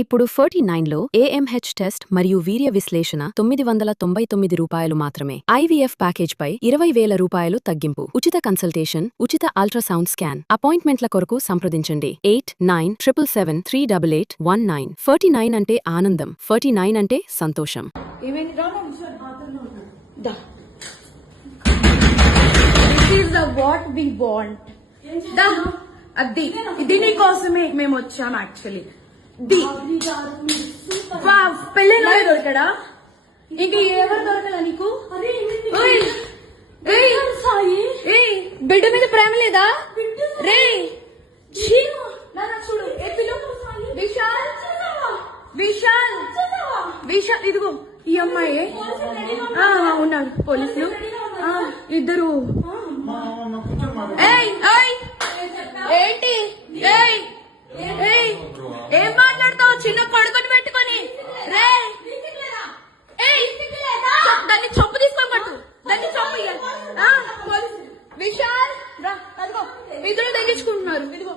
ఇప్పుడు 49లో AMH test మరియు వీర్య విశ్లేషణ ₹999 మాత్రమే. IVF ప్యాకేజ్పై ₹20,000 తగ్గింపు. ఉచిత కన్సల్టేషన్, ఉచిత అల్ట్రాసౌండ్ స్కాన్. అపాయింట్మెంట్ల కొరకు సంప్రదించండి 8977778819. 49 అంటే ఆనందం, 49 అంటే సంతోషం. దీనికోసమే మేము వచ్చాం. యాక్చువల్లీ పెళ్ళిలో దొరకడా? ఇంకా ఎవరు దొరకలా నీకు? బిడ్డ మీద ప్రేమ లేదా? రే చూడు, విశాల్ విశాల్ విశాల్ ఇదిగో ఈ అమ్మాయి ఉన్నారు పోలీసులు ఇద్దరు. ఏంటి ఏం మాట్లాడతావు? చిన్న కొడుకుని పెట్టుకొని రే దాన్ని చొప్పు తీసుకొని పట్టు, దాన్ని చొప్పు. విశాల్ అదిగో ఇద్దరు తగ్గించుకుంటున్నారు. ఇదిగో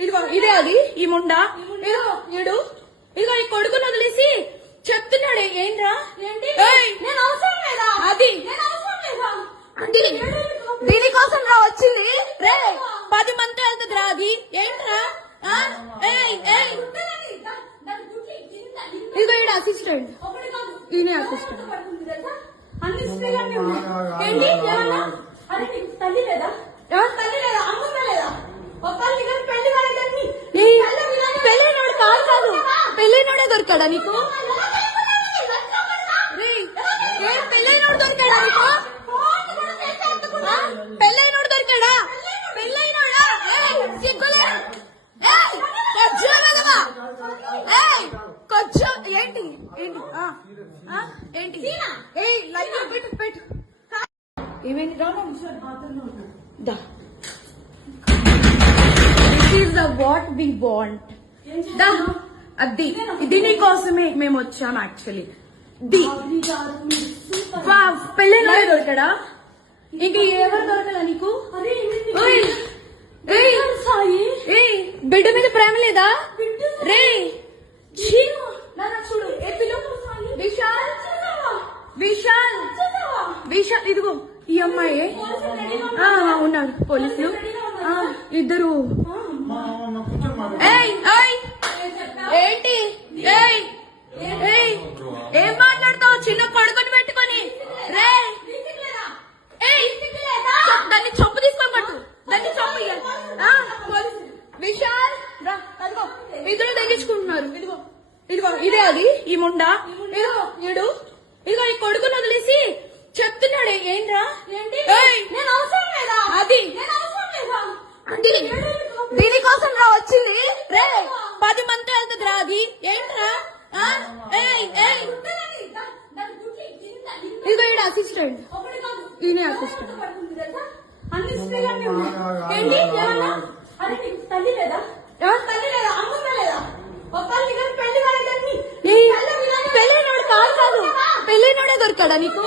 ఇదిగో ఇదే అది ఈ ముండా. ఇదిగో ఇడు ఇదిగో ఈ కొడుకుని వదిలేసి చెప్తున్నాడు. ఏంట్రా అది దీనికోసం రా వచ్చింది. రే 10 మంది వెళ్తుంది రా. అది ఏంట్రా? ఇదిగో ఈడ అసిస్టెంట్, ఈయన అసిస్టెంట్. ఏంటి తల్లి లేదా? తల్లి లేదా? అమ్మ లేదా? పెళ్ళైనోడు కాదు, పెళ్ళైనోడే దొరికాడా నీకు? పెళ్ళైనోడు దొరికాడా నీకు? పెళ్ళైనోడు దొరికాడా? పెళ్ళైనోడా? సిగ్గులే కొంచెం ఏంటి ఏంటి ఏంటి లైన్ పెట్టు పెట్టు. ఏమైంది? What we want. అది దీనికోసమే మేము వచ్చాం. యాక్చువల్లీ పెళ్ళిలో దొరకడా? ఇంకా ఎవరు దొరకలా నీకు? బిడ్డ మీద ప్రేమ లేదా? రే చూడు, విశాల్ విశాల్ విశాల్ ఇదిగో ఈ అమ్మాయి ఉన్నారు పోలీసులు ఇద్దరు. ఏంటి ఏం మాట్లాడతావు? చిన్న కొడుకుని పెట్టుకొని రే దాన్ని చొప్పు తీసుకొని పట్టు, దాన్ని చొప్పు. విశాల్ అదిగో ఇద్దరు తగ్గించుకుంటున్నారు. ఇదిగో ఇదిగో ఇదే అది ఈ ముండా. ఇదిగో ఇడు ఇదిగో ఈ కొడుకుని వదిలేసి చెప్తున్నాడు. ఏంట్రా? అది దీనికోసం రా వచ్చింది. రే 10 మంది వెళ్తుంది రా. అది ఏంట్రా? ఇదిగో ఈడ అసిస్టెంట్, ఈయన అసిస్టెంట్. ఏంటి తల్లి లేదా? తల్లి లేదా? అమ్మ లేదా? పెళ్ళైనోడు కాదు, పెళ్ళైనోడే దొరికాడా నీకు?